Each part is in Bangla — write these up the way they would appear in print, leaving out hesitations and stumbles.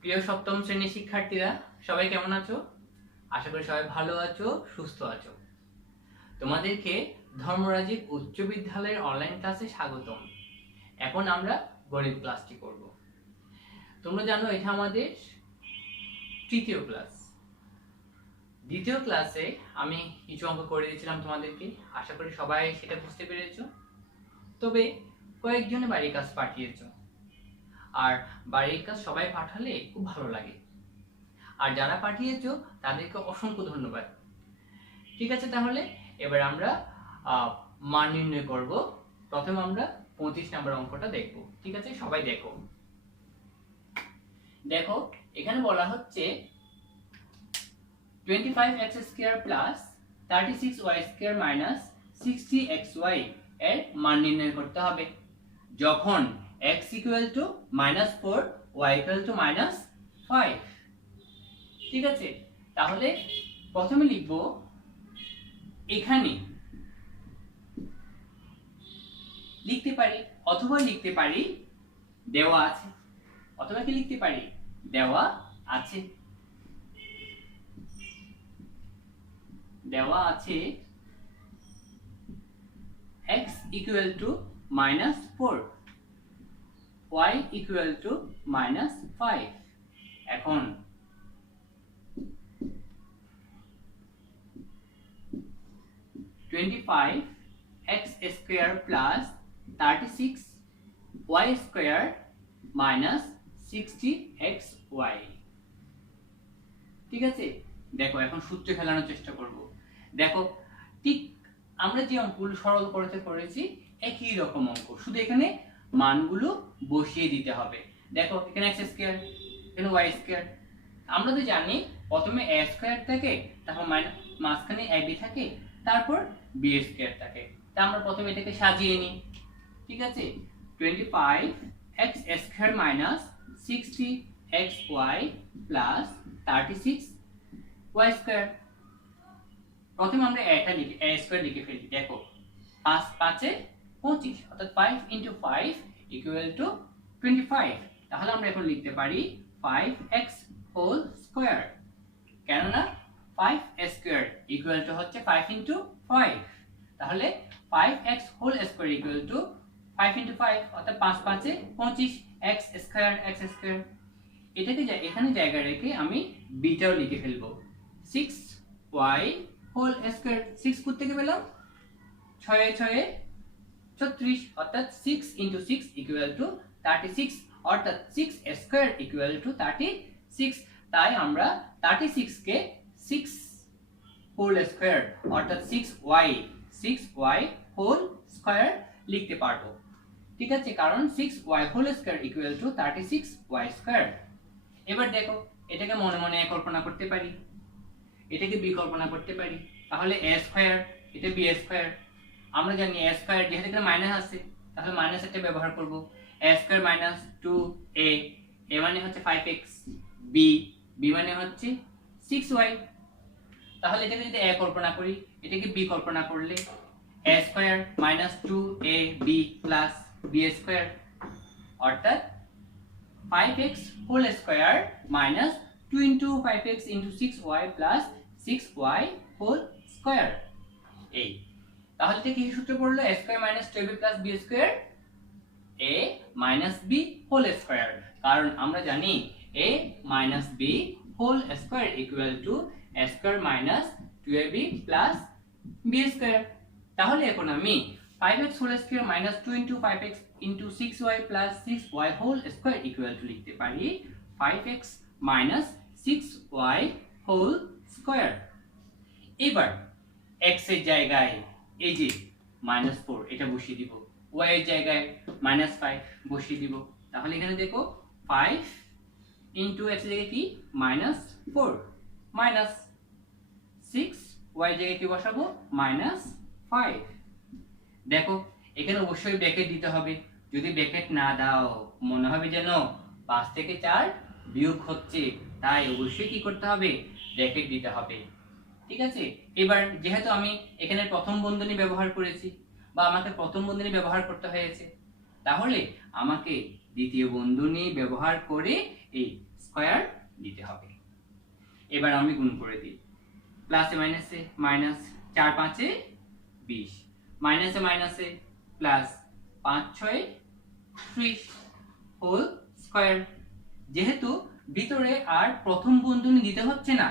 প্রিয় সপ্তম শ্রেণীর শিক্ষার্থীরা, সবাই কেমন আছো? আশা করি সবাই ভালো আছো, সুস্থ আছো। তোমাদেরকে ধর্মরাজিক উচ্চ বিদ্যালয়ের অনলাইন ক্লাসে স্বাগতম। এখন আমরা গণিত ক্লাসটি করব। তোমরা জানো এটা আমাদের তৃতীয় ক্লাস। দ্বিতীয় ক্লাসে আমি কিছু অঙ্ক করে দিয়েছিলাম তোমাদেরকে, আশা করি সবাই সেটা বুঝতে পেরেছো। তবে কয়েকজনে বাড়ির কাজ পাঠিয়েছো, আর বাড়ির কাজ সবাই পাঠালে খুব ভালো লাগে। আর যারা পাঠিয়েছো তাদেরকে অসংখ্য ধন্যবাদ। ঠিক আছে, তাহলে এবার আমরা মান নির্ণয় করব। প্রথমে আমরা 25 নম্বর অঙ্কটা দেখব। ঠিক আছে, সবাই দেখো। দেখো, এখানে বলা হচ্ছে 25x² plus 36y² minus 60xy এর মান নির্ণয় করতে হবে যখন x -4 y -5। ঠিক আছে, তাহলে প্রথমে লিখব এখানে, লিখতে পারি অথবা লিখতে পারি দেওয়া আছে, অথবা কি লিখতে পারি দেওয়া আছে। দেওয়া আছে x -4 y -5। এখন (25x² plus 36y² minus 60xy)। ঠিক আছে, দেখো এখন সূত্রে ফেলানোর চেষ্টা করব। দেখো, ঠিক আমরা যে অঙ্কগুলো সরল করতে করেছি একই রকম অঙ্ক, শুধু এখানে মানগুলো বসিয়ে দিতে হবে। দেখো, এখানে x², এখানে y²। আমরা তো জানি প্রথমে a² থাকে, তারপর মাঝখানে ab থাকে, তারপর b² থাকে। তা আমরা প্রথমে এটাকে সাজিয়ে নিই। ঠিক আছে, 25x² minus 60xy plus 36y²। প্রথমে আমরা a² লিখে ফেলি। দেখো, 5 5 25, অর্থাৎ 5 × 5 = 25। তাহলে আমরা এখন লিখতে পারি 5x², কেননা 5² হচ্ছে 5 × 5। তাহলে 5x² = 5 × 5, অর্থাৎ 5 5 25, x²। এটাকে এখানে জায়গা রেখে আমি বিটাও লিখে ফেলবো, 6y²। 6 কোথা থেকে পেলাম? 6 এ 6 এ 36, অর্থাৎ 6 × 6 = 36, অর্থাৎ 6² = 36। তাই আমরা 36 কে 6² অর্থাৎ 6y² লিখতে পারবো। ঠিক আছে, কারণ 6y² = 36y²। এবার দেখো, এটাকে মনে মনে কল্পনা করতে পারি, এটাকে বিকল্পনা করতে পারি। তাহলে a², এটা b²। আমরা জানি a² যেহেতু এখানে মাইনাস আছে, তাহলে মাইনাস একটা ব্যবহার করব। a² - 2a, a মানে হচ্ছে 5x, b মানে হচ্ছে 6y। তাহলে এটাকে যদি a কল্পনা করি, এটাকে b কল্পনা করলে a² - 2ab plus b², অর্থাৎ 5x² minus 2 × 5x × 6y plus 6y²। এই তাহলে এটা কি সূত্র পড়লো? a² - 2ab plus b², a - b²। কারণ আমরা জানি a - b² = a² - 2ab plus b²। তাহলে এখন আমি 5x² - 2 × 5x × 6y plus 6y² লিখতে পারি 5x - 6y²। এবার x এর জায়গায় এই যে -4 এটা বসিয়ে দিব, y এর জায়গায় -5 বসিয়ে দিব। তাহলে এখানে দেখো 5 × x এর জায়গায় কি -4 মাইনাস 6, y এর জায়গায় কি বসাবো -5। দেখো, এখানে অবশ্যই ব্র্যাকেট দিতে হবে। যদি ব্র্যাকেট না দাও মনে হবে যেন 5 থেকে 4 বিয়োগ হচ্ছে, তাই অবশ্যই কি করতে হবে? ব্র্যাকেট দিতে হবে। ঠিক আছে, এবার যেহেতু আমি এখানে প্রথম বন্ধনী ব্যবহার করেছি বা আমাকে প্রথম বন্ধনী ব্যবহার করতে হয়েছে, তাহলে আমাকে দ্বিতীয় বন্ধনী ব্যবহার করে এই স্কয়ার দিতে হবে। এবার আমি গুণ করে দিই, প্লাসে মাইনাসে মাইনাস 4 5 এ 20, মাইনাসে মাইনাসে প্লাস 5 6 30 হোল স্কয়ার। যেহেতু ভিতরে আর প্রথম বন্ধনী দিতে হচ্ছে না,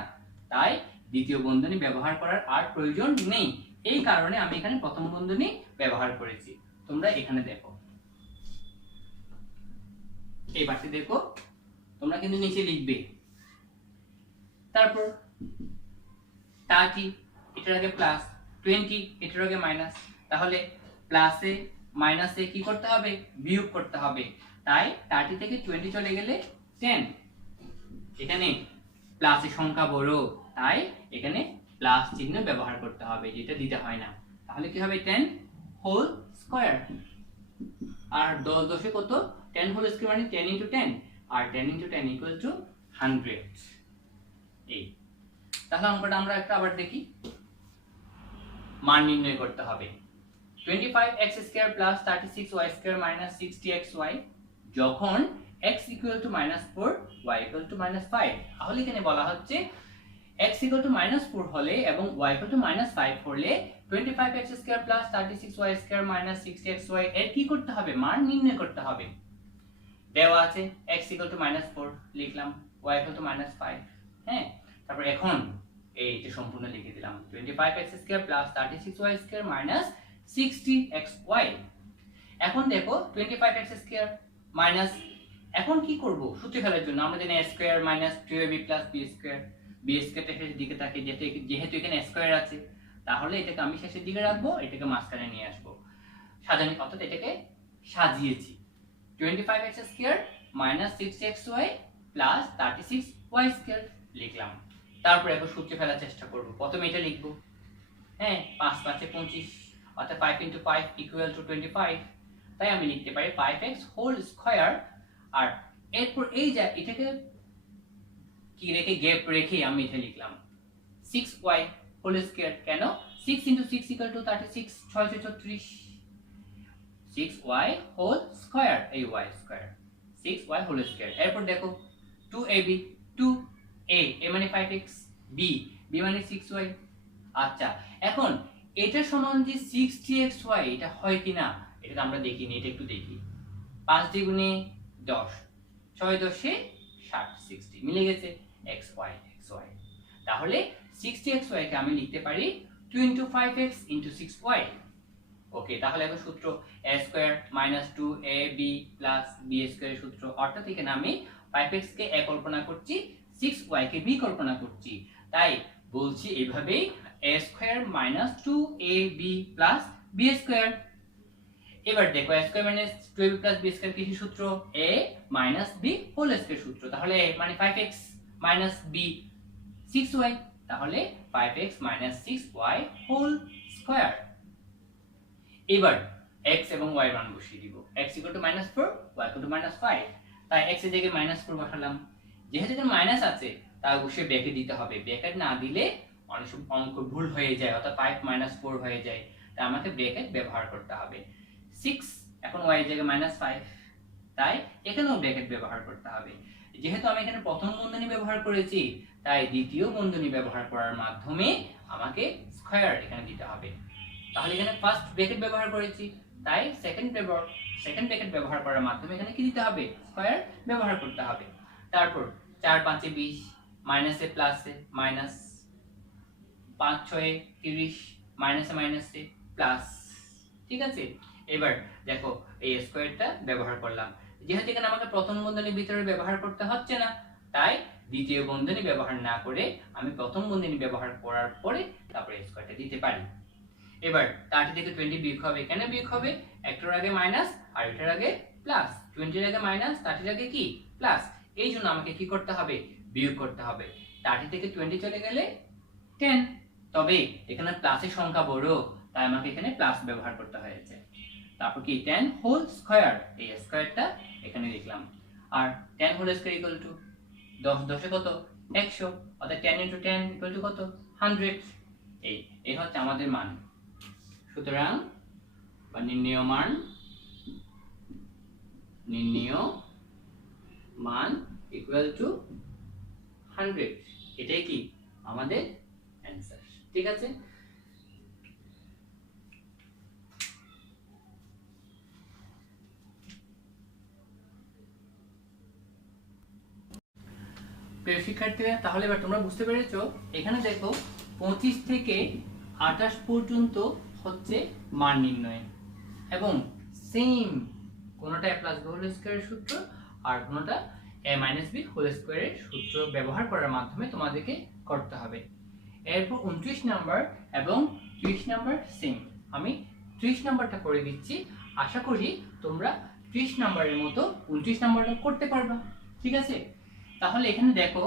তাই দ্বিতীয় বন্ধনী ব্যবহার করার আর প্রয়োজন নেই। এই কারণে আমি এখানে প্রথম বন্ধনী ব্যবহার করেছি। তোমরা এখানে দেখো, এই পাশে দেখো, তোমরা কিন্তু নিচে লিখবে। তারপর 30 এটার আগে প্লাস, 20 এটার আগে মাইনাস, তাহলে প্লাসে মাইনাসে কি করতে হবে? বিয়োগ করতে হবে। তাই 30 থেকে 20 চলে গেলে 10। এখানে প্লাসের সংখ্যা বড়, তাই এখানে প্লাস চিহ্ন ব্যবহার করতে হবে, যেটা দিতে হয় না। তাহলে কি হবে? 10 হোল স্কয়ার। আর 10 10 কত? 10 হোল স্কয়ার মানে 10 * 10, আর 10 * 10 = 100। এই তাহলে অঙ্কটা আমরা একটা আবার দেখি। মান নির্ণয় করতে হবে। 25x² + 36y² - 60xy যখন x = -4 y = -5। তাহলে এখানে বলা হচ্ছে x = -4 হলে এবং y = -5 হলে 25x² + 36y² - 60xy এর কি করতে হবে? মান নির্ণয় করতে হবে। দেওয়া আছে x = -4 লিখলাম, y = -5। হ্যাঁ, তারপর এখন এইটা সম্পূর্ণ লিখে দিলাম, 25x² + 36y² - 60xy। এখন দেখো 25x² মাইনাস, এখন কি করব? সূত্রে ফেলার জন্য আমরা জানি a² - 2ab + b², b² শেষের দিকে থাকে, যেহেতু এখানে স্কয়ার আছে, তাহলে এটাকে আমি শেষের দিকে রাখবো, এটাকে মাঝখানে নিয়ে আসব। সাজানো, অর্থাৎ এটাকে সাজিয়েছি। 25x² - 60xy + 36y² লিখলাম। তারপর এখন সূত্রে ফেলার চেষ্টা করব। প্রথমে এটা লিখব, হ্যাঁ, 5 5 এ 25, অর্থাৎ 5 * 5 = 25। তাই আমি লিখতে পারি 5x হোল স্কয়ার। আর এরপর এই যে এটাকে কি রেখে, গ্যাপ রেখে আমি এটা লিখলাম 6y হোল স্কয়ার। কেন? 6 * 6 = 36, 6 × 36, 6y হোল স্কয়ার, এই y square, 6y whole square. এরপর দেখো 2ab, 2a a মানে 5x, b মানে 6y। আচ্ছা, এখন এটা সমান যে 60xy, এটা হয় কিনা এটা আমরা দেখিনি, এটা একটু দেখি। 5 দ্বিগুণে 10, 6 10 এ 60, 60 মিলে গেছে, xy xy। তাহলে 60xy কে আমি লিখতে পারি 2 × 5x × 6y। ওকে, তাহলে এখন সূত্র a² - 2ab + b² এর সূত্র, অর্থাৎ এখানে আমি 5x কে a কল্পনা করছি, 6y কে b কল্পনা করছি, তাই বলছি এইভাবেই a² - 2ab + b²। এবার দেখো a² - 2ab + b² কি সূত্র? a - b হোল স্কয়ার সূত্র। তাহলে a মানে 5x - b 6y, তাহলে 5x - 6y হোল স্কয়ার। এবার x এবং y মান বসিয়ে দিব। x = -4, y = -5, তাই x এর জায়গায় -4 বসালাম। যেহেতু এখানে মাইনাস আছে, তাই অবশ্যই ব্র্যাকেট দিতে হবে। ব্র্যাকেট না দিলে অনেক সময় অঙ্ক ভুল হয়ে যায়, অর্থাৎ 5 - 4 হয়ে যায়, তাই আমাকে ব্র্যাকেট ব্যবহার করতে হবে। 6 এখন y এর জায়গায় -5, তাই এখানেও ব্র্যাকেট ব্যবহার করতে হবে। যেহেতু আমি এখানে প্রথম বন্ধনী ব্যবহার করেছি, তাই দ্বিতীয় বন্ধনী ব্যবহার করার মাধ্যমে আমাকে স্কয়ার এখানে দিতে হবে। তাহলে এখানে ফার্স্ট ব্র্যাকেট ব্যবহার করেছি, তাই সেকেন্ড ব্র্যাকেট ব্যবহার করার মাধ্যমে এখানে কি দিতে হবে? স্কয়ার ব্যবহার করতে হবে। তারপর 4 5 এ 20, মাইনাসে প্লাসে মাইনাস, 5 6 এ 30, মাইনাসে মাইনাসে প্লাস। ঠিক আছে, এবার দেখো এই স্কয়ারটা ব্যবহার করলাম। যেহেতু এখানে আমাকে প্রথম বন্ধনীর ভিতরে ব্যবহার করতে হচ্ছে না, তাই দ্বিতীয় বন্ধনী ব্যবহার না করে আমি প্রথম বন্ধনী ব্যবহার করার পরে তারপরে স্কয়ারটা দিতে পারি। এবার 30 থেকে 20 বিয়োগ হবে, কেন বিয়োগ হবে? একটার আগে মাইনাস আর এটার আগে প্লাস, 20 এর আগে মাইনাস, 30 এর আগে কি প্লাস, এই জন্য আমাকে কি করতে হবে? বিয়োগ করতে হবে। 30 থেকে 20 চলে গেলে 10, তবে এখানে প্লাসের সংখ্যা বড়, তাই আমাকে এখানে প্লাস ব্যবহার করতে হয়েছে। তারপর কি 10 হোল স্কয়ার, এই স্কয়ারটা এখানে লিখলাম। আর 10 হোল স্কয়ার ইকুয়াল টু 10 10 এ কত? 100, অর্থাৎ 10 * 10 ইকুয়াল টু কত? 100। এই হচ্ছে আমাদের মান। সুতরাং নির্ণেয় মান ইকুয়াল টু 100। এটাই কি আমাদের অ্যান্সার। ঠিক আছে, প্রিয় শিক্ষার্থীরা, তাহলে এবার তোমরা বুঝতে পেরেছো। এখানে দেখো 25 থেকে 28 পর্যন্ত হচ্ছে মান নির্ণয়, এবং সেম কোনটা a প্লাস b হোল স্কয়ারের সূত্র আর কোনটা a মাইনাস b হোল স্কয়ারের সূত্র ব্যবহার করার মাধ্যমে তোমাদেরকে করতে হবে। এরপর 29 নাম্বার এবং 30 নাম্বার সেম। আমি 30 নাম্বারটা করে দিচ্ছি, আশা করি তোমরা 30 নাম্বারের মতো 29 নাম্বারটা করতে পারবা। ঠিক আছে, তাহলে এখানে দেখো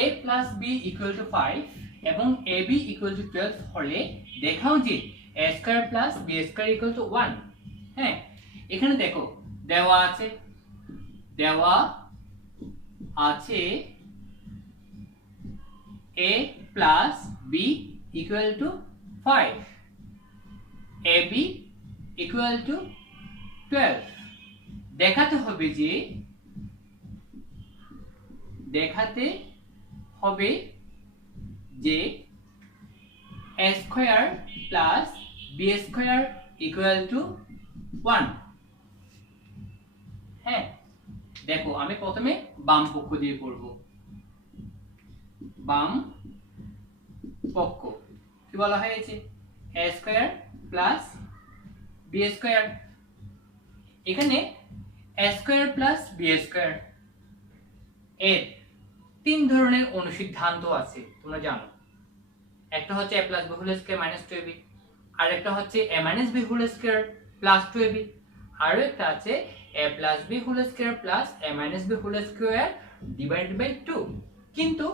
a plus b equal two 5 এবং ab ইকুয়াল টু 12 হলে দেখাও যে a square plus b square equal two 1। হ্যাঁ, এখানে দেখো দেওয়া আছে a plus b equal two 5, ab equal two 12। দেখাতে হবে যে a square plus b square equal two 1। হ্যাঁ, দেখো আমি প্রথমে বাম পক্ষ দিয়ে করব। বাম পক্ষ কি বলা হয়েছে? a square plus b square. এখানে a square plus b square এর তিন ধরনের অনুসিদ্ধান্ত আছে, তোমরা জানো। একটা হচ্ছে a plus b whole square minus 2ab, আর একটা হচ্ছে a minus b whole square plus 2ab, আর একটা আছে a plus b whole square plus a minus b whole square divided by 2। কিন্তু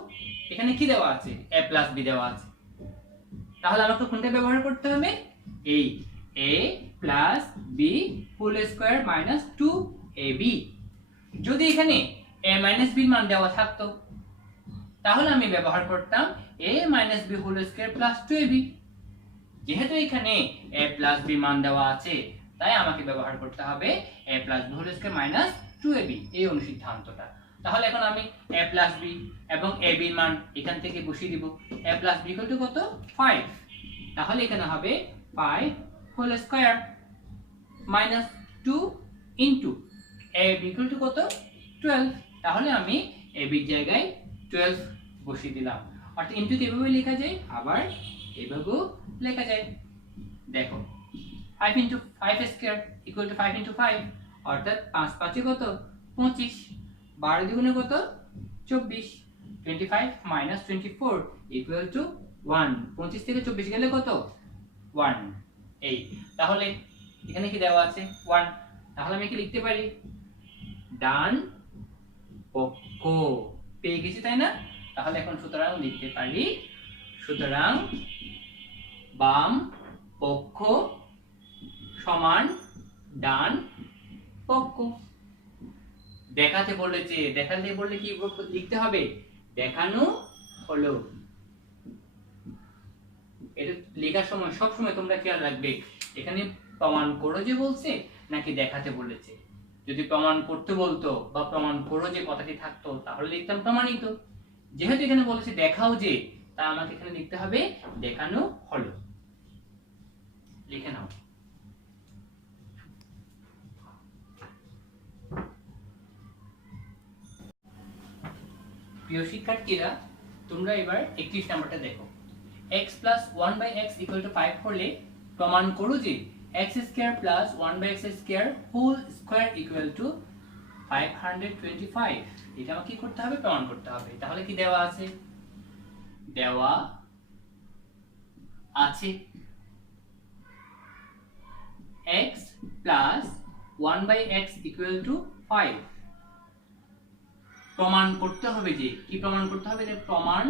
এখানে কি দেওয়া আছে? a প্লাস b দেওয়া আছে। তাহলে আমাকে কোনটা ব্যবহার করতে হবে? এই a plus b whole square minus 2ab। যদি এখানে a মাইনাস b এর মান দেওয়া থাকতো তাহলে আমি ব্যবহার করতাম a minus b whole square plus 2ab। যেহেতু এখানে a প্লাস b মান দেওয়া আছে, তাই আমাকে ব্যবহার করতে হবে a plus b whole square minus 2ab, এই অনুসিদ্ধান্তটা। তাহলে এখন আমি a প্লাস b এবং ab এর মান এখান থেকে বসিয়ে দিব। a plus b equal to কত? 5। তাহলে এখানে হবে 5 whole square minus 2 into ab equal to কত? 12। তাহলে আমি ab এর জায়গায় 12 বসিয়ে দিলাম। অর্থাৎ ইনটু কিভাবে লেখা যায়? আবার এভাবেও লেখা যায়। দেখো 5 into 5 square equal two 5 into 5, অর্থাৎ 5 5 কত? 25। 12 দ্বিগুণে কত? 24। 25 মাইনাস 24 ইকুয়াল টু 1। 25 থেকে 24 গেলে কত? 1। এই তাহলে এখানে কি দেওয়া আছে? 1। তাহলে আমি কি লিখতে পারি? ডান পক্ষ পেয়ে গেছি, তাই না? তাহলে এখন সুতরাং লিখতে পারি, সুতরাং বাম পক্ষ সমান ডান পক্ষ। দেখাতে বললে কি লিখতে হবে? দেখানো হলো। এটা লেখার সময় সব সময় তোমরা খেয়াল রাখবে, এখানে প্রমাণ করো যে বলছে নাকি দেখাতে বলেছে। যদি প্রমাণ করতে বলতো বা প্রমাণ করো যে কথাটি থাকতো তাহলে লিখতাম প্রমাণিত। যেহেতু এখানে বলেছে দেখাও যে, তা আমাকে এখানে লিখতে হবে দেখানো হলো। লিখে নাও। প্রিয় শিক্ষার্থীরা, তোমরা এবার 31 নাম্বারটা দেখো। x plus 1/x equal to 5 হলে প্রমাণ করো যে x square plus 1/x square whole square equal to 525। এটা আমাকে কি করতে হবে? প্রমাণ করতে হবে। তাহলে কি দেওয়া আছে? দেওয়া আছে x plus 1/x equal to 5। প্রমাণ করতে হবে যে, কি প্রমাণ করতে হবে? যে প্রমাণ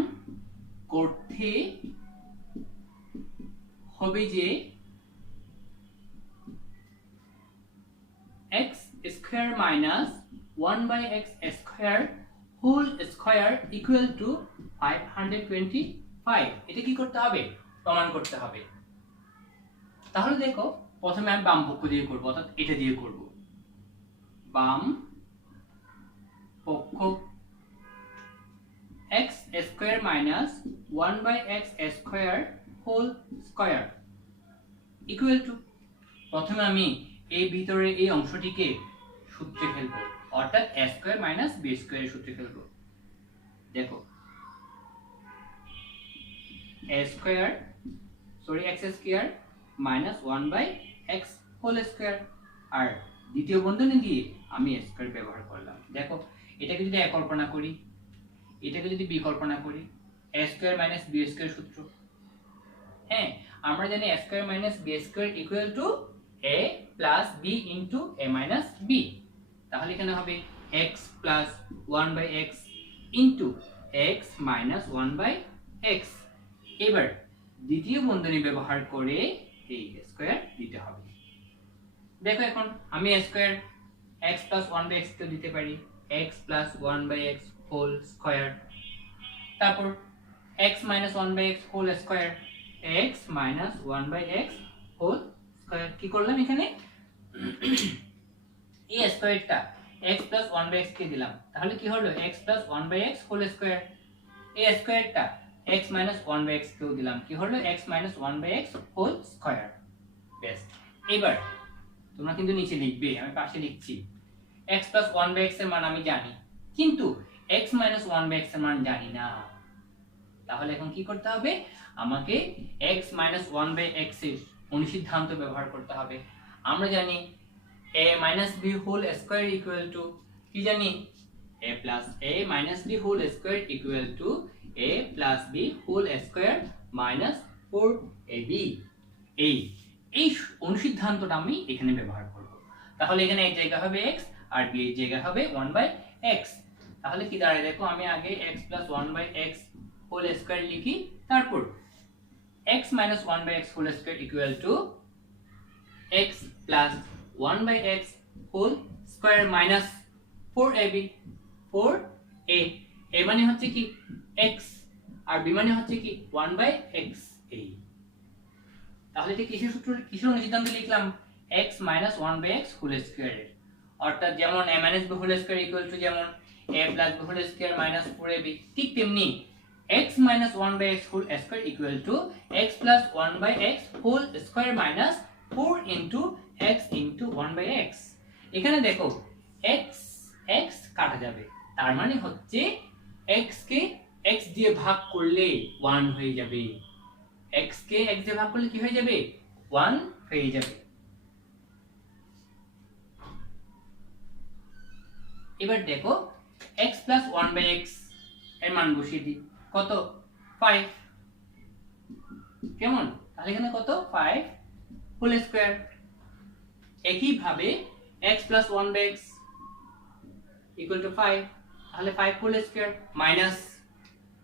করতে হবে যে x square minus 1/x square whole square equal to 525। এটা কি করতে হবে? প্রমাণ করতে হবে। তাহলে দেখো, প্রথমে আমি বাম পক্ষ দিয়ে করব, অর্থাৎ এটা দিয়ে করব। বাম পক্ষ square minus 1/x square whole square equal to, প্রথমে আমি এই ভিতরে এই অংশটিকে সূত্রে ফেলবো, অর্থাৎ a square minus b square এর সূত্রে ফেলবো। দেখো x square minus 1/x whole square, আর দ্বিতীয় বন্ধনী দিয়ে আমি a স্কয়ার ব্যবহার করলাম। দেখো এটাকে যদি a কল্পনা করি, এটাকে যদি b কল্পনা করি, a square minus b square সূত্র, হ্যাঁ আমরা জানি a square minus b square equal to a plus b into a minus b, তাহলে এখানে হবে x plus 1/x into x minus 1/x। এবার দ্বিতীয় বন্ধনী ব্যবহার করে এই স্কয়ার দিতে হবে। দেখো এখন আমি a square x plus 1/x কে দিতে পারি x plus 1/x whole square, তারপর x minus 1/x whole square, x minus 1/x whole square. কি করলাম এখানে এই স্কয়ারটা x প্লাস 1/x কে দিলাম, তাহলে কি হলো x plus 1/x whole square. এই স্কয়ারটা x মাইনাস 1/x কেও দিলাম, কি হলো x minus 1/x whole square. বেশ, এবার তোমরা কিন্তু নিচে লিখবে, আমি পাশে লিখছি। x প্লাস 1/x এর মান আমি জানি, কিন্তু x মাইনাস 1/x এর মান জানি না, তাহলে এখন কি করতে হবে, আমাকে x মাইনাস 1/x এর অনুসিদ্ধান্ত ব্যবহার করতে হবে। আমরা জানি a minus b whole square equal to, কি জানি a plus a minus b whole square equal to a plus b whole square minus 4ab। এই অনুসিদ্ধান্তটা আমি এখানে ব্যবহার করব, তাহলে এখানে এক জায়গা হবে x আর b এর জায়গা হবে 1/x। তাহলে কি দাঁড়ায়, দেখো আমি আগে x plus 1/x whole square লিখি, তারপর x minus 1/x whole square equal to x plus 1/x whole square minus 4ab। 4a a মানে হচ্ছে কি x আর b মানে হচ্ছে কি 1/x। এই তাহলে এটা কিসের সূত্র, কিসের অনুসিদ্ধান্ত লিখলাম, x minus 1/x whole square এর, অর্থাৎ যেমন a minus b whole square equal to যেমন a plus b whole square minus 4ab, ঠিক তেমনি x minus 1/x whole square equal to x plus 1/x whole square minus 4 into x into 1/x। এখানে দেখো x x কাটা যাবে, তার মানে হচ্ছে x কে x দিয়ে ভাগ করলে 1 হয়ে যাবে, x কে x দিয়ে ভাগ করলে কি হয়ে যাবে, 1 হয়ে যাবে। এবার দেখো x প্লাস 1/x এর মান বসিয়ে দিই, কত 5, কেমন, তাহলে এখানে কত 5 হোল স্কয়ার। একই ভাবে x plus 1/x equal to 5, তাহলে 5 হোল স্কয়ার মাইনাস,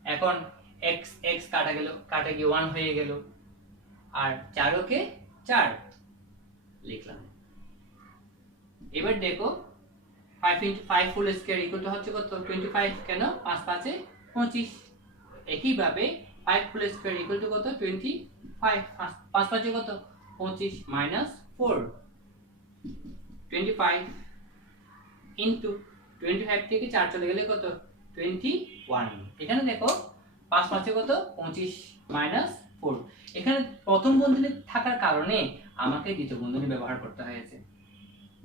এখন x x কাটা গেল, কাটা গিয়ে 1 হয়ে গেল, আর 4 ওকে 4 লিখলাম। এবার দেখো 5 * 5 হোল স্কয়ার ইকুয়াল টু হচ্ছে কত 25, কেন 5 5 এ 25। একই ভাবে 5 হোল স্কয়ার ইকুয়াল টু কত 25, 5 5 এ কত 25 মাইনাস 4, 25 ইনটু 25 থেকে 4 চলে গেলে কত 21। এখানে দেখো 5 5 এ কত 25 মাইনাস 4। এখানে প্রথম বন্ধনী থাকার কারণে আমাকে দ্বিতীয় বন্ধনী ব্যবহার করতে হয়েছে।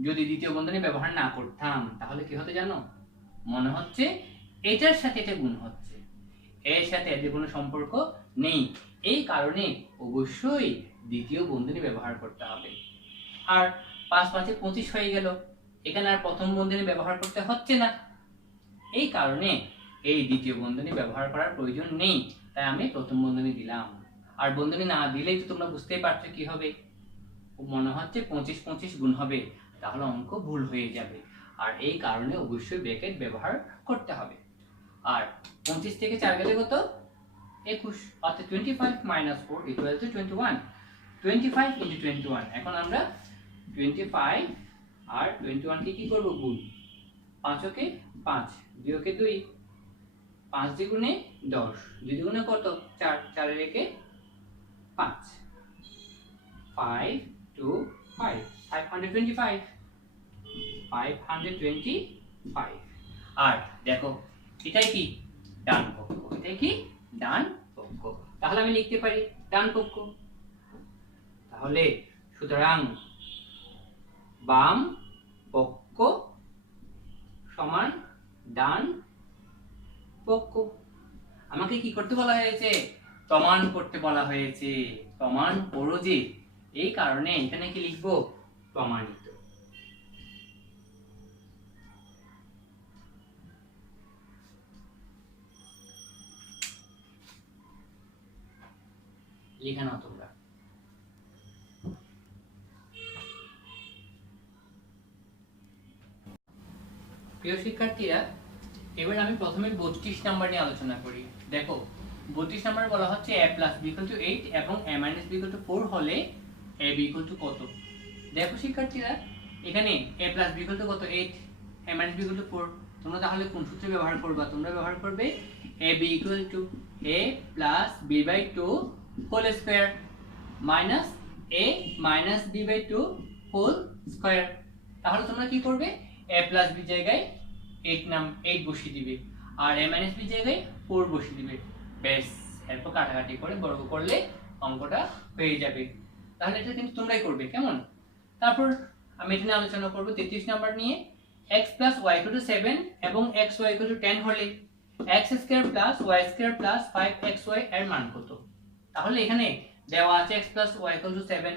যদি দ্বিতীয় বন্ধনী ব্যবহার না করতাম তাহলে কি হতো জানো, মনে হচ্ছে এটার সাথে এটা গুণ হচ্ছে, এর সাথে এদের কোনো সম্পর্ক নেই, এই কারণে অবশ্যই দ্বিতীয় বন্ধনী ব্যবহার করতে হবে। আর 5 5 এ 25 হয়ে গেল, এখানে আর প্রথম বন্ধনী ব্যবহার করতে হচ্ছে না, এই কারণে এই দ্বিতীয় বন্ধনী ব্যবহার করার প্রয়োজন নেই, তাই আমি প্রথম বন্ধনী দিলাম। আর বন্ধনী না দিলেই তো তোমরা বুঝতেই পারছো কি হবে, মনে হচ্ছে 25 25 গুণ হবে, তাহলে অঙ্ক ভুল হয়ে যাবে, আর এই কারণে অবশ্যই ব্র্যাকেট ব্যবহার করতে হবে। আর 25 থেকে 4 গেলে কত 21, অর্থাৎ 25 মাইনাস 4 ইকুয়াল টু 21, 25 ইনটু 21। এখন আমরা 25 আর 21 কে কি করব, গুণ, 5 ওকে 5, 2 ওকে 2, 5 দ্বিগুণে 10, 2 দ্বিগুণে কত 4, 4 এর একে 5, 5 2 5, 525, 525। আর দেখো এটাই কি ডান পক্ষ, এটা কি ডান পক্ষ। তাহলে আমি লিখতে পারি ডান পক্ষ। তাহলে সুতরাং বাম পক্ষ সমান ডান পক্ষ। আমাকে কি করতে বলা হয়েছে? প্রমাণ করতে বলা হয়েছে। প্রমাণ করো যে, এই কারণে এখানে কি লিখবো? প্রমাণিত। লিখে নাও তোমরা। প্রিয় শিক্ষার্থীরা, এবার আমি প্রথমে 32 নাম্বার নিয়ে আলোচনা করি। দেখো 32 নাম্বার বলা হচ্ছে a plus b equal to 8 এবং a minus b equal to 4 হলে a b equal to কত? দেখো শিক্ষার্থীরা, এখানে a plus b equal to কত? 8, a minus b equal to 4। তোমরা তাহলে কোন সূত্র ব্যবহার করবে? তোমরা ব্যবহার করবে a b equal to a plus b by 2 whole square minus a minus b by 2 whole square। তাহলে তোমরা কি করবে? a plus b জায়গায় 8 বসিয়ে দিবে আর a minus b জায়গায় 4 বসিয়ে দিবে। বেশ, এরপর কাটাকাটি করে বর্গ করলে অঙ্কটা হয়ে যাবে। তাহলে এটা কিন্তু তোমরাই করবে, কেমন? তারপর আমি এখানে আলোচনা করব 33 নাম্বার নিয়ে। x plus y equal to 7 এবং xy equal to 10 হলে x square plus y square plus 5xy এর মান কত? তাহলে এখানে দেওয়া আছে x plus y equal to 7,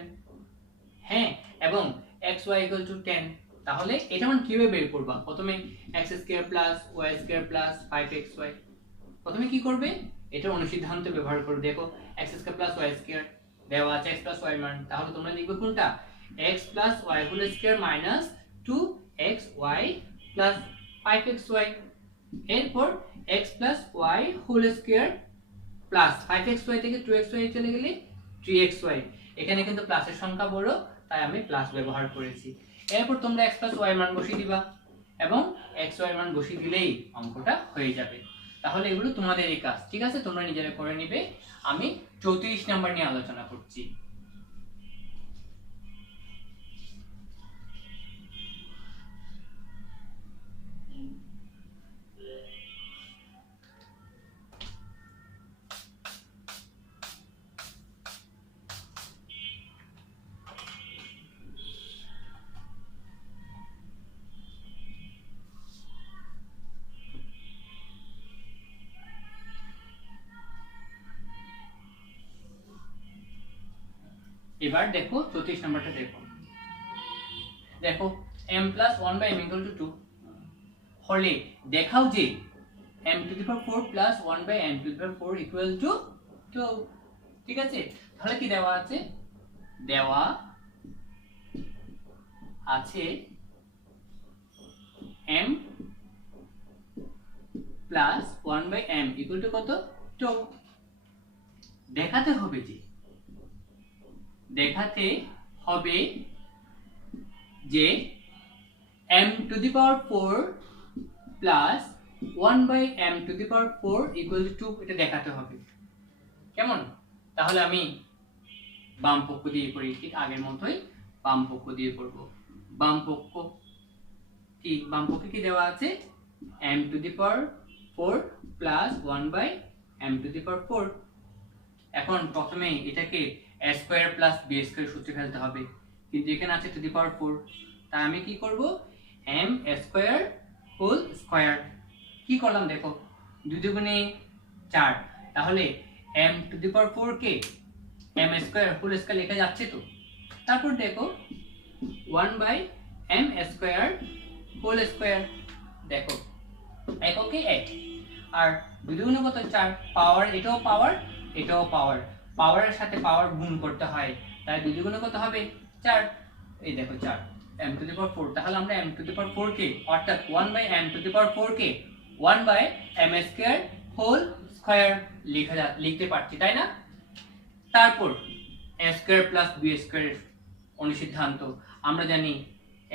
হ্যাঁ, এবং xy equal to 10। তাহলে এটা মান কিভাবে বের করবা? প্রথমে x square plus y square plus 5xy। প্রথমে কি করবে? এটা অনুসিদ্ধান্ত ব্যবহার করে। দেখো x square plus y square দেওয়া আছে x plus y মান। তাহলে তোমরা লিখবে কোনটা? x plus y whole square minus 2xy plus 5xy। এরপর x plus y whole square plus 5xy থেকে 2xy চলে গেলে 3xy। এখানে কিন্তু প্লাসের সংখ্যা বড়, তাই আমি প্লাস ব্যবহার করেছি। এরপর তোমরা x plus y মান বসিয়ে দিবা এবং xy মান বসিয়ে দিলেই অঙ্কটা হয়ে যাবে। তাহলে এগুলো তোমাদের এই কাজ, ঠিক আছে? তোমরা নিজেরা করে নিবে। আমি 34 নাম্বার নিয়ে আলোচনা করছি। এবার দেখো 34 নাম্বারটা দেখো। দেখো m plus 1 by m equal to 2 হলে দেখাও যে m to the power 4 plus 1 by m to the power 4 equal to 2। ঠিক আছে? তাহলে কি দেওয়া আছে? দেওয়া আছে m plus 1 by m equal to কত? 2। দেখাতে হবে যে m to the power 4 plus 1 by m to the power 4 equal to 2, এটা দেখাতে হবে, কেমন? তাহলে আমি বাম পক্ষ দিয়ে করি, ঠিক আগের মতোই বাম পক্ষ দিয়ে করব। বাম পক্ষে কি দেওয়া আছে? m to the power 4 plus 1 by m to the power 4। এখন প্রথমে এটাকে a square plus b square সূত্রে ফেলতে হবে, কিন্তু এখানে আছে to the power 4, তাই আমি কি করব? m square whole square। কি করলাম দেখো, 2 দুগুণে 4, তাহলে m to the power 4 K m square whole square লেখা যাচ্ছে তো। তারপর দেখো 1 by m square whole square, দেখো এককে 1 আর 2 দুগুণে কত? 4। পাওয়ার, এটাও পাওয়ার এটাও পাওয়ার, পাওয়ারের সাথে পাওয়ার গুণ করতে হয়, তাই 2 দুগুণে কত হবে? 4। এই দেখো 4 m to the power 4। তাহলে আমরা m to the power 4 কে, অর্থাৎ 1 by m to the power 4 K 1 by m square whole square লিখতে পারছি, তাই না? তারপর a square plus b square অনুসিদ্ধান্ত আমরা জানি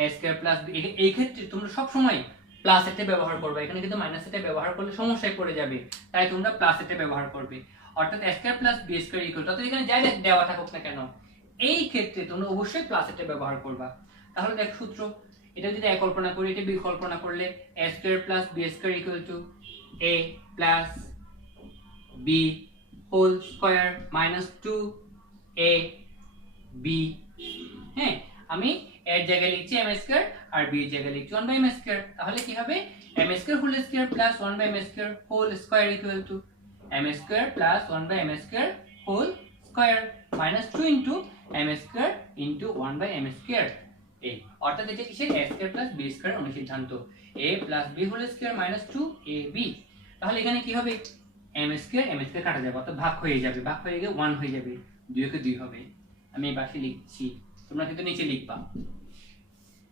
a square plus b। এই ক্ষেত্রে তোমরা সব সময় প্লাস এটা ব্যবহার করবে, এখানে কিন্তু মাইনাস এটা ব্যবহার করলে সমস্যায় পড়ে যাবে, তাই তোমরা প্লাস এটা ব্যবহার করবে। অর্থাৎ a square plus b square equal to, এখানে যাই দেওয়া থাকুক না কেন, এই ক্ষেত্রে তোমরা অবশ্যই প্লাস এটা ব্যবহার করবা। তাহলে দেখ সূত্র, এটা যদি a কল্পনা করি, এটা b কল্পনা করলে a square plus b square equal to a plus B whole square minus 2 A B. হ্যাঁ, আমি এর জায়গায় লিখছি এম স্কয়ার আর বি এর জায়গায় লিখছি 1 বাই এম স্কয়ার। তাহলে কি হবে M square whole square plus 1 by M square whole square equal to M square plus 1 by M square whole square minus 2 into M square into 1 by M square. এই অর্থাৎ এটা কিসের a square plus b square অনুসিদ্ধান্ত a plus b whole square minus 2 ab। তাহলে এখানে কি হবে m স্কয়ার কাটা যাবে অর্থাৎ ভাগ হয়ে যাবে, ভাগ হয়ে গিয়ে 1 হয়ে যাবে, 2 কে 2 হবে। আমি এই পাশে লিখছি, তোমরা কিন্তু নিচে লিখবা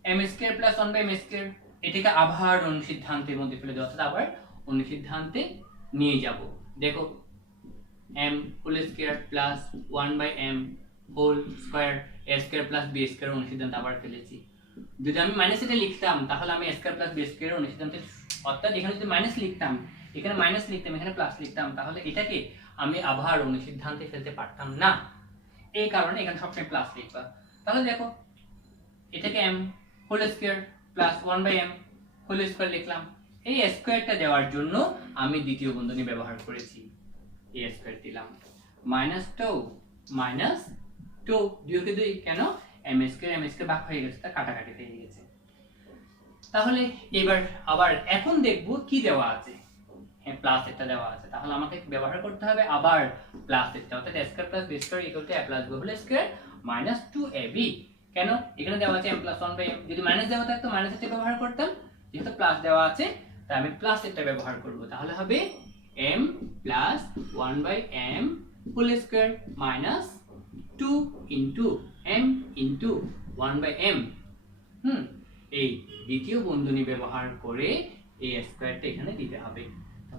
m square plus 1 by m square. এটাকে আবার অনুসিদ্ধান্তের মধ্যে ফেলে দেব অর্থাৎ আবার অনুসিদ্ধান্তে নিয়ে যাব। দেখো m whole square plus 1 by m whole square a square plus b square অনুসিদ্ধান্ত আবার ফেলেছি। যদি আমি মাইনাস এটা লিখতাম তাহলে আমি a square plus b square অনুসিদ্ধান্তে, অর্থাৎ এখানে যদি মাইনাস লিখতাম এখানে মাইনাস লিখতাম এখানে প্লাস লিখতাম তাহলে এটাকে আমি আবার অনুসিদ্ধান্তে ফেলতে পারতাম না। এই কারণে এখানে সবসময় প্লাস লিখবা। তাহলে দেখো এটাকে m whole square plus 1 by m whole square লিখলাম। এই স্কয়ারটা দেওয়ার জন্য আমি দ্বিতীয় বন্ধনী ব্যবহার করেছি, a স্কয়ার দিলাম মাইনাস 2 2 কে 2 কেন m স্কয়ার ভাগ হয়ে গেছে, তা কাটাকাটি হয়ে গেছে। তাহলে এবার আবার এখন দেখব কি দেওয়া আছে। হ্যাঁ, প্লাস একটা দেওয়া আছে, তাহলে আমাকে ব্যবহার করতে হবে আবার প্লাস একটা, অর্থাৎ a square plus b square equal to a plus b whole square minus 2ab। কেন এখানে দেওয়া আছে m প্লাস 1 বাই m, যদি মাইনাস দেওয়া থাকতো মাইনাস একটা ব্যবহার করতাম, যেহেতু প্লাস দেওয়া আছে তাই আমি প্লাস একটা ব্যবহার করব। তাহলে হবে m plus 1 by m whole square minus 2 into m into 1 by m। এই দ্বিতীয় বন্ধনী ব্যবহার করে এই স্কয়ারটা এখানে দিতে হবে,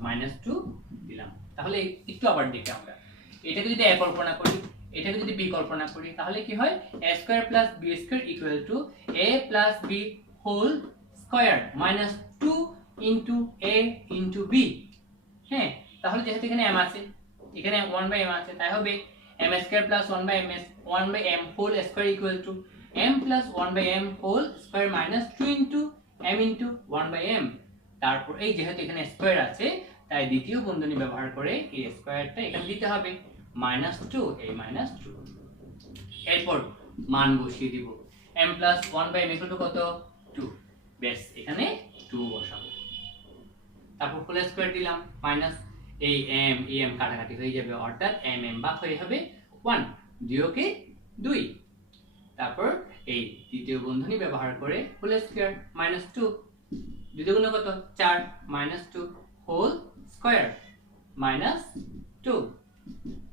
মাইনাস 2 দিলাম। তাহলে একটু আবার দেখি আমরা এটাকে যদি a কল্পনা করি এটাকে যদি b কল্পনা করি তাহলে কি হয় a square plus b square equal to a plus b whole square minus 2 into a into b। হ্যাঁ, তাহলে যেহেতু এখানে m আছে এখানে 1 বাই m আছে তাই হবে m square plus 1 by m whole square equal to m plus 1 by m whole square minus 2 into m into 1 by m। তারপর এই যেহেতু এখানে স্কয়ার আছে তাই দ্বিতীয় বন্ধনী ব্যবহার করে এই স্কয়ারটা এখানে দিতে হবে মাইনাস 2 এই মাইনাস 2। এরপর মান বসিয়ে দিব m plus 1 by m equal to কত 2, বেশ এখানে 2 বসাবো। তারপর হোল স্কয়ার দিলাম মাইনাস এই m কাটাকাটি হয়ে যাবে অর্থাৎ m ভাগ হয়ে হবে 1, 2 কে 2। তারপর এই তৃতীয় বন্ধনী ব্যবহার করে হোল স্কয়ার মাইনাস 2 2 গুণ কত 4 মাইনাস 2 হোল স্কয়ার মাইনাস 2,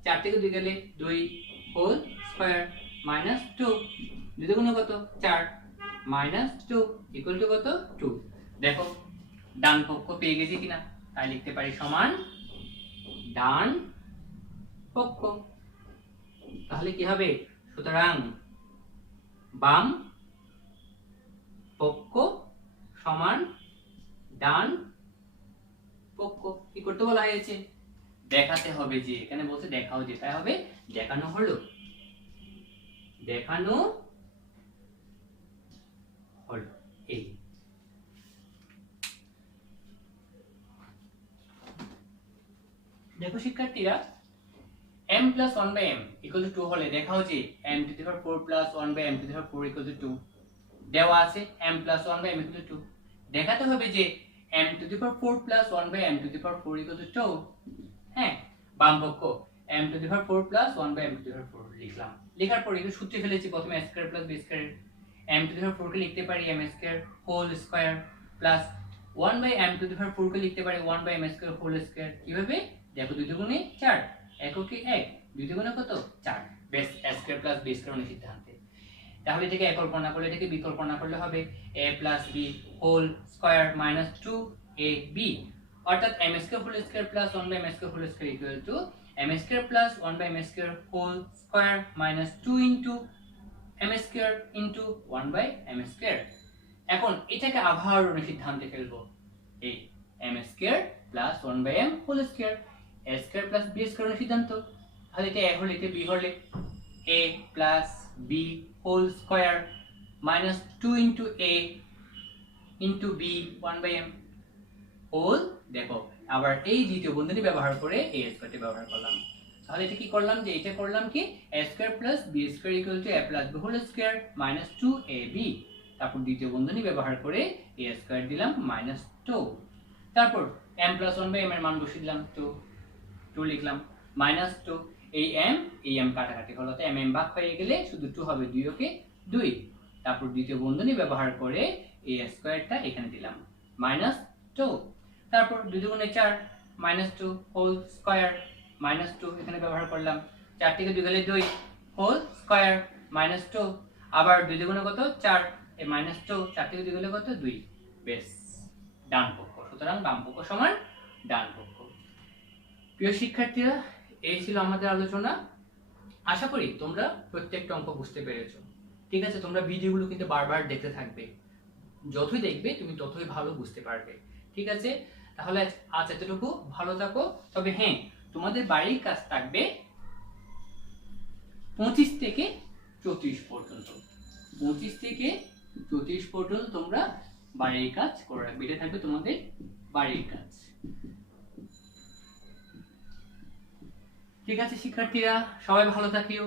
4 থেকে 2 গেলে 2 হোল স্কয়ার মাইনাস 2 2 গুণ কত 4 মাইনাস 2 ইকুয়াল টু কত 2। দেখো ডান পক্ষ পেয়ে গেছি কিনা, তাই লিখতে পারি সমান ডান পক্ষ। তাহলে কি হবে সুতরাং বাম পক্ষ সমান ডান পক্ষ। কি করতে বলা হয়েছে দেখাতে হবে, যে এখানে বলছে দেখাও, যেটা হবে দেখানো হলো, দেখানো হলো। এই দেখো শিক্ষার্থীরা m plus 1 by m equal to 2 হলে দেখাও যে m to the power 4 plus 1 by m to the power 4 equal to 2 দেওয়া আছে m plus 1 by m equal to 2। দেখাতে হবে যে m to the power 4 plus 1 by m to the power 4 equal to 2। হ্যাঁ, বাম পক্ষ m to the power 4 plus 1 by m to the power 4 লিখলাম। লেখার পরে একটু সূত্রে ফেলেছি, প্রথমে a square plus b square, m to the power 4 কে লিখতে পারি m square whole square plus 1 by m to the power 4 কে লিখতে পারি 1 by m square whole square। কিভাবে দেখো 2 দুগুণে 4, এককে 1, 2 দুগুণে কত 4, base a square plus b square অনু সিদ্ধান্তে। তাহলে এটাকে a কল্পনা করলে এটাকে b কল্পনা করলে হবে a plus b whole square minus 2ab, অর্থাৎ m square whole square plus 1 by m square whole square equal to m square plus 1 by m square whole square minus 2 into m square into 1 by m square। এখন এটাকে আবার অনুসিদ্ধান্তে ফেলবো, এই m square plus 1 by m whole square, a square plus b square অনুসিদ্ধান্ত। তাহলে এটা a হলে এটা b হলে a plus b whole square minus 2 into a into b 1 by m whole, দেখো আবার এই দ্বিতীয় বন্ধনী ব্যবহার করে a স্কয়ারটি ব্যবহার করলাম। তাহলে এটা কি করলাম, যে এটা করলাম কি a square plus b square equal to a plus b whole square minus 2ab। তারপর দ্বিতীয় বন্ধনী ব্যবহার করে a স্কয়ার দিলাম মাইনাস 2। তারপর m প্লাস 1 বাই m এর মান বসিয়ে দিলাম, 2 লিখলাম মাইনাস 2। এই m কাটাকাটি হলো, তো m ভাগ হয়ে গেলে শুধু 2 হবে, 2 ওকে 2। তারপর দ্বিতীয় বন্ধনী ব্যবহার করে a স্কয়ারটা এখানে দিলাম মাইনাস 2। তারপর 2 দুগুণে 4 মাইনাস 2 হোল স্কয়ার মাইনাস 2 এখানে ব্যবহার করলাম। 4 থেকে 2 গেলে 2 হোল স্কয়ার মাইনাস 2। আবার 2 দুগুণে কত 4, এই মাইনাস 2, 4 থেকে 2 গেলে কত 2। বেশ, ডান পক্ষ। সুতরাং বাম পক্ষ সমান ডান পক্ষ। প্রিয় শিক্ষার্থীরা, এই ছিল আমাদের আলোচনা। আশা করি তোমরা প্রত্যেকটা অঙ্ক বুঝতে পেরেছো। ঠিক আছে, তোমরা ভিডিওগুলো কিন্তু বারবার দেখতে থাকবে, যতই দেখবে তুমি ততই ভালো বুঝতে পারবে। ঠিক আছে, তাহলে আজ এতটুকু, ভালো থাকো। তবে হ্যাঁ, তোমাদের বাড়ির কাজ থাকবে 25 থেকে 34 পর্যন্ত। 25 থেকে 34 পর্যন্ত তোমরা বাড়ির কাজ করে রাখবে, এটা থাকবে তোমাদের বাড়ির কাজ। ঠিক আছে শিক্ষার্থীরা, সবাই ভালো থাকিও।